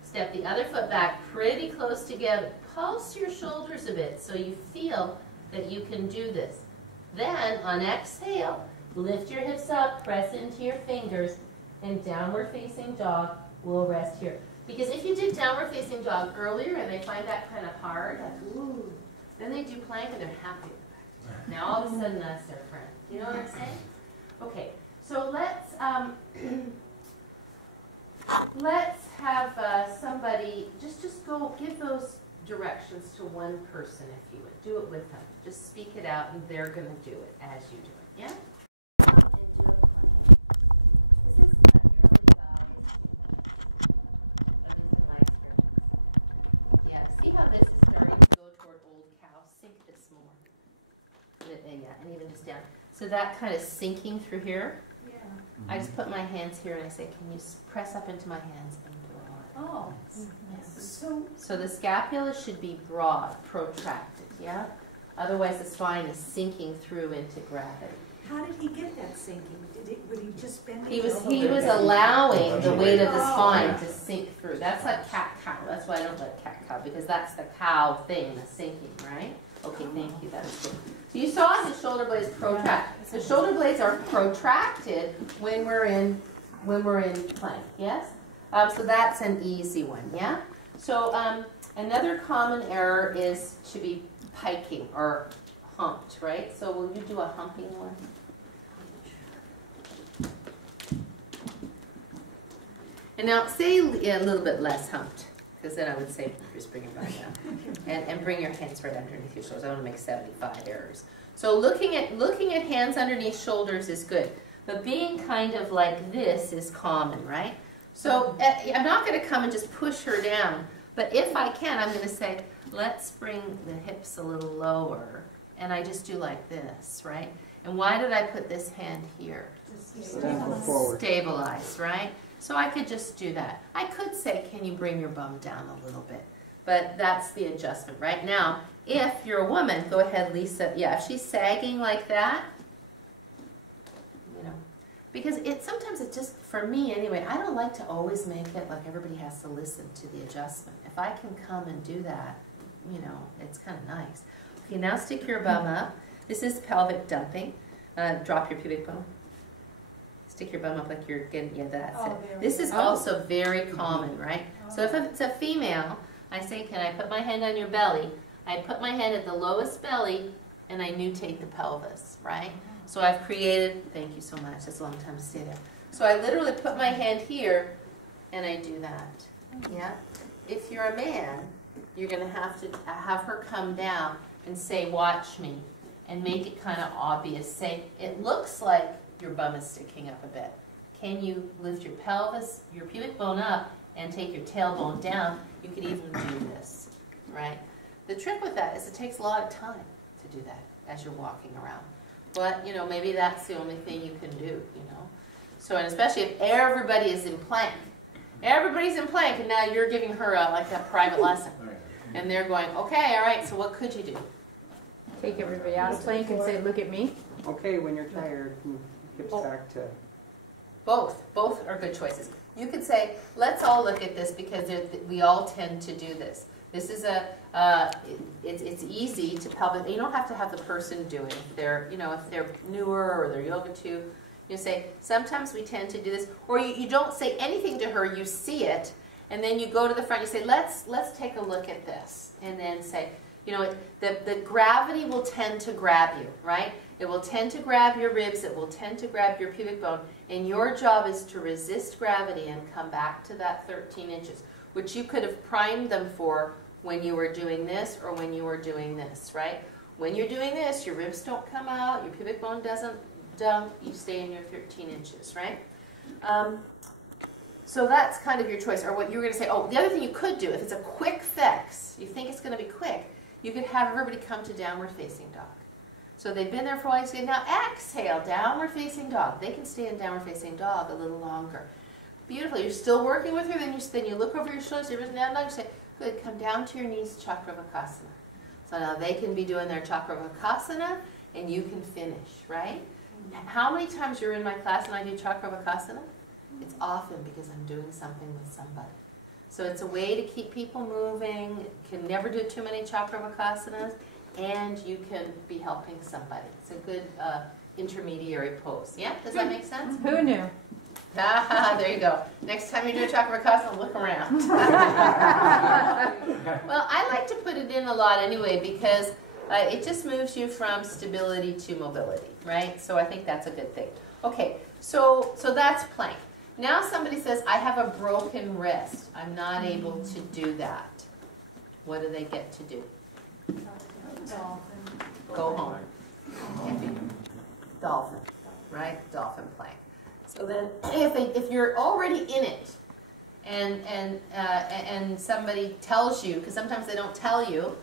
Step the other foot back pretty close together. Pulse your shoulders a bit so you feel that you can do this. Then on exhale, lift your hips up, press into your fingers, and downward facing dog will rest here. Because if you did downward facing dog earlier and they find that kind of hard, like, ooh, then they do plank and they're happy. Now all of a sudden that's their friend. You know what I'm saying? Okay, so let's have somebody just go give those directions to one person if you would. Do it with them. Just speak it out and they're going to do it as you do it. Yeah? See how this is starting to go toward old cow? Sink this more. yeah, and even just down. So that kind of sinking through here. Yeah. I just put my hands here and I say, can you press up into my hands and draw it? Oh. Yes. So, The scapula should be broad, protracted, yeah? Otherwise the spine is sinking through into gravity. how did he get that sinking? Would he just bend it? He was allowing the weight of the spine to sink through. That's like cat-cow. That's why I don't like cat-cow, because that's the cow thing, the sinking, right? Okay, thank you, that's good. So you saw the shoulder blades protract. The shoulder blades are protracted when we're in plank, yes? So that's an easy one, yeah? So another common error is to be piking or humped, right? So will you do a humping one? And now say a little bit less humped, because then I would say just bring it back down. And bring your hands right underneath your shoulders. I want to make 75 errors. So looking at hands underneath shoulders is good. But being kind of like this is common, right? So I'm not going to come and just push her down. But if I can, I'm going to say, let's bring the hips a little lower. And I just do like this, right? And why did I put this hand here? Stabilize, right? So I could just do that. I could say, can you bring your bum down a little bit? But that's the adjustment. Right now, if you're a woman, go ahead, Lisa. Yeah, if she's sagging like that, you know, because sometimes it just, for me anyway, I don't like to always make it like everybody has to listen to the adjustment. If I can come and do that, you know, it's kind of nice. Okay, now stick your bum up. This is pelvic dumping. Drop your pubic bone. Stick your bum up like you're getting, yeah, that's it. This is also very common, right? So if it's a female, I say, can I put my hand on your belly? I put my hand at the lowest belly, and I nutate the pelvis, right? So I've created, thank you so much, that's a long time to stay there. So I literally put my hand here, and I do that, yeah? If you're a man, you're going to have her come down and say, watch me, and make it kind of obvious. Say, it looks like your bum is sticking up a bit. Can you lift your pelvis, your pubic bone up, and take your tailbone down? You could even do this, right? The trick with that is it takes a lot of time to do that as you're walking around. But, you know, maybe that's the only thing you can do, you know. So, and especially if everybody is in plank. Everybody's in plank, and now you're giving her like a private lesson. And they're going, okay, all right, so what could you do? Take everybody out of plank and say, look at me. Okay, when you're tired, hips back to... Both are good choices. You could say, let's all look at this because we all tend to do this. This is it's easy to pelvic. You don't have to have the person do it. If they're, you know, if they're newer or they're yoga too, you say, sometimes we tend to do this. Or you don't say anything to her, you see it, and then you go to the front, you say, let's take a look at this. And then say, you know, the gravity will tend to grab you, right? It will tend to grab your ribs, it will tend to grab your pubic bone, and your job is to resist gravity and come back to that 13 inches, which you could have primed them for when you were doing this or when you were doing this, right? When you're doing this, your ribs don't come out, your pubic bone doesn't dump, you stay in your 13 inches, right? So that's kind of your choice. Or what you were going to say, oh, the other thing you could do, if it's a quick fix, you think it's going to be quick, you could have everybody come to downward facing dog. So they've been there for a while, you say, now exhale, downward facing dog. They can stay in downward facing dog a little longer. Beautiful. You're still working with her, then you look over your shoulders, you're down dog, you say, good, come down to your knees, Chakravakasana. So now they can be doing their Chakravakasana, and you can finish, right? How many times you're in my class and I do Chakravakasana? It's often because I'm doing something with somebody. So it's a way to keep people moving, can never do too many Chakravasanas, and you can be helping somebody. It's a good intermediary pose. Yeah? Does that make sense? Who knew? There you go. Next time you do a Chakravakasana, look around. Well, I like to put it in a lot anyway because it just moves you from stability to mobility, right? So I think that's a good thing. Okay, so that's plank. Now somebody says, I have a broken wrist. I'm not able to do that. What do they get to do? Go home. Dolphin, right? Dolphin plank. So then, if you're already in it, and somebody tells you, because sometimes they don't tell you,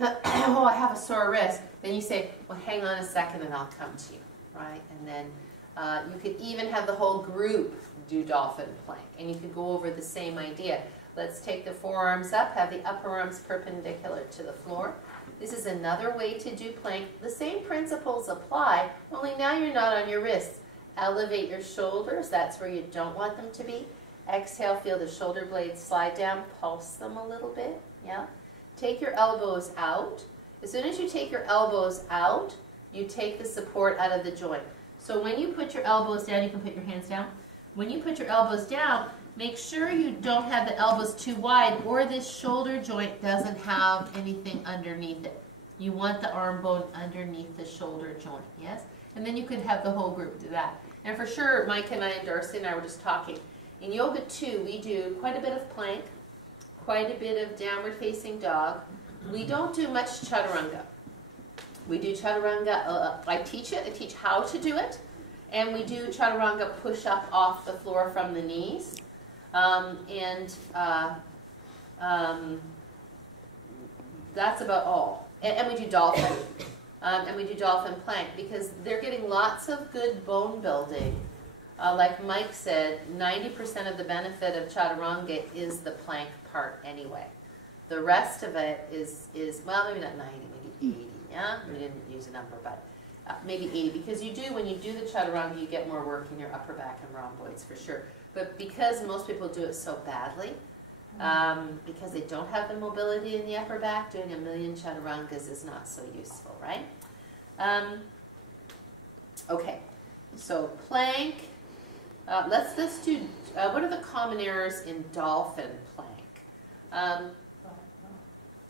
oh, I have a sore wrist. then you say, well, hang on a second and I'll come to you, right? And then you could even have the whole group do dolphin plank, and you could go over the same idea. Let's take the forearms up, have the upper arms perpendicular to the floor. This is another way to do plank. The same principles apply, only now you're not on your wrists. Elevate your shoulders, that's where you don't want them to be. Exhale, feel the shoulder blades slide down, pulse them a little bit, yeah? Take your elbows out. As soon as you take your elbows out, you take the support out of the joint. So when you put your elbows down, you can put your hands down. When you put your elbows down, make sure you don't have the elbows too wide or this shoulder joint doesn't have anything underneath it. You want the arm bone underneath the shoulder joint, yes? And then you could have the whole group do that. And for sure, Mike and I and Darcy and I were just talking. In yoga too, we do quite a bit of plank, quite a bit of downward facing dog. We don't do much chaturanga. We do chaturanga, I teach it, I teach how to do it. And we do chaturanga push up off the floor from the knees. That's about all. And we do dolphin. And we do dolphin plank because they're getting lots of good bone building. Like Mike said, 90% of the benefit of chaturanga is the plank part anyway. The rest of it is well, maybe not 90, maybe 80, yeah? We didn't use a number, but maybe 80, because you do, when you do the chaturanga, you get more work in your upper back and rhomboids for sure. But because most people do it so badly, because they don't have the mobility in the upper back, doing a million chaturangas is not so useful, right? Okay, so plank. Let's do, what are the common errors in dolphin plank?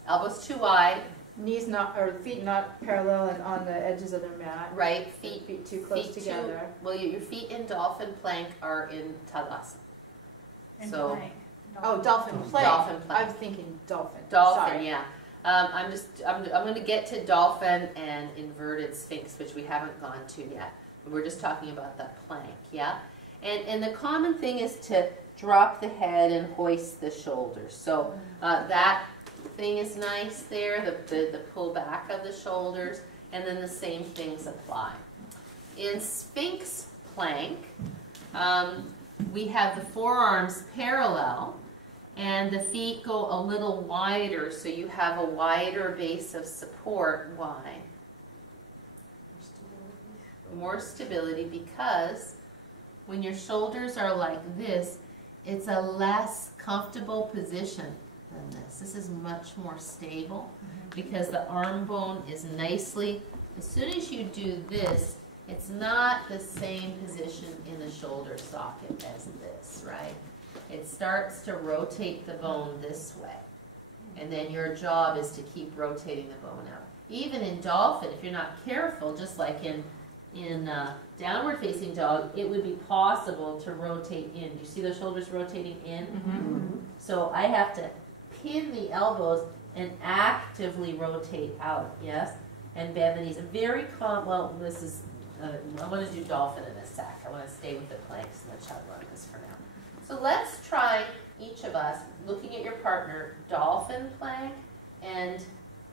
Elbows too wide. Knees not, or feet not parallel and on the edges of their mat. Right, feet too close together. Well, your feet in dolphin plank are in Tadasana. So, oh, dolphin plank. Dolphin plank. I was thinking dolphin. Dolphin, Sorry. yeah. I'm going to get to dolphin and inverted sphinx, which we haven't gone to yet. We're just talking about the plank, yeah? And the common thing is to drop the head and hoist the shoulders. So that thing is nice there, the pull back of the shoulders, and then the same things apply. In sphinx plank, we have the forearms parallel, and the feet go a little wider, so you have a wider base of support. Why? More stability, because when your shoulders are like this, it's a less comfortable position than this. This is much more stable because the arm bone is nicely, as soon as you do this, it's not the same position in the shoulder socket as this, right? It starts to rotate the bone this way. And then your job is to keep rotating the bone out. Even in dolphin, if you're not careful, just like in downward facing dog, it would be possible to rotate in. Do you see those shoulders rotating in? Mm-hmm. So I have to pin the elbows and actively rotate out, yes? And bend the knees. Very calm, well, this is, I want to do dolphin in a sec. I want to stay with the planks and the chaturangas for now. So let's try, each of us, looking at your partner, dolphin plank and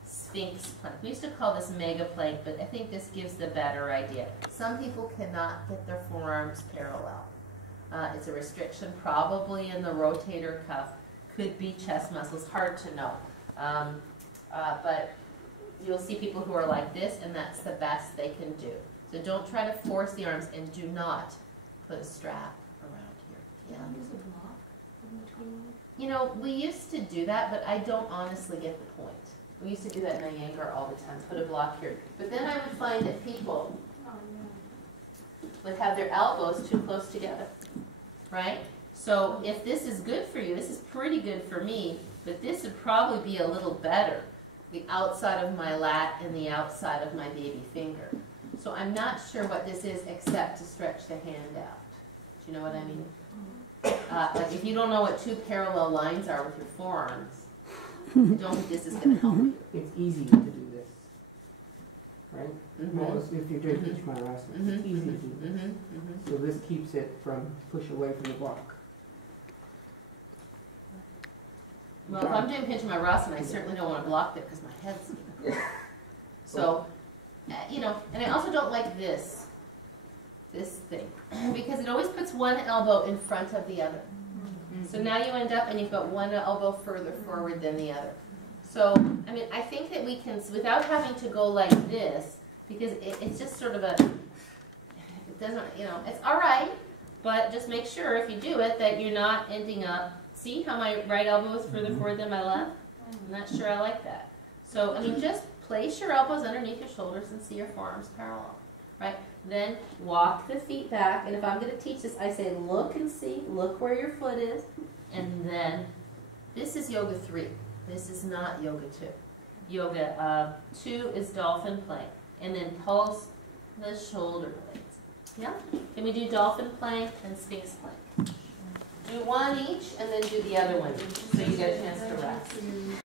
sphinx plank. We used to call this mega plank, but I think this gives the better idea. Some people cannot get their forearms parallel. It's a restriction probably in the rotator cuff. Could be chest muscles, hard to know. But you'll see people who are like this, and that's the best they can do. So don't try to force the arms, and do not put a strap around here. Yeah. Use a block in between. You know, we used to do that, but I don't honestly get the point. We used to do that in Iyengar all the time, put a block here. But then I would find that people would have their elbows too close together, right? So if this is good for you, this is pretty good for me, but this would probably be a little better, the outside of my lat and the outside of my baby finger. So I'm not sure what this is except to stretch the hand out. Do you know what I mean? Like if you don't know what two parallel lines are with your forearms, don't think this is going to help you. It's easy to do this, right? Most, if you're doing Pinch Mayurasana, it's easy to do this. So this keeps it from push away from the block. Well, if I'm doing Pinch Mayurasana, I certainly don't want to block it because my head's so you know, and I also don't like this thing, because it always puts one elbow in front of the other. So now you end up and you've got one elbow further forward than the other. So, I mean, I think that we can, without having to go like this, because it's just sort of a, it doesn't, you know, it's all right, but just make sure if you do it that you're not ending up, see how my right elbow is further forward than my left? I'm not sure I like that. So, I mean, just place your elbows underneath your shoulders and see your forearms parallel, right? Then walk the feet back, and if I'm going to teach this, I say look and see, look where your foot is, and then this is yoga 3. This is not yoga 2. Yoga 2 is dolphin plank, and then pulse the shoulder blades. Yeah? Can we do dolphin plank and sphinx plank? Do one each, and then do the other one, so you get a chance to rest.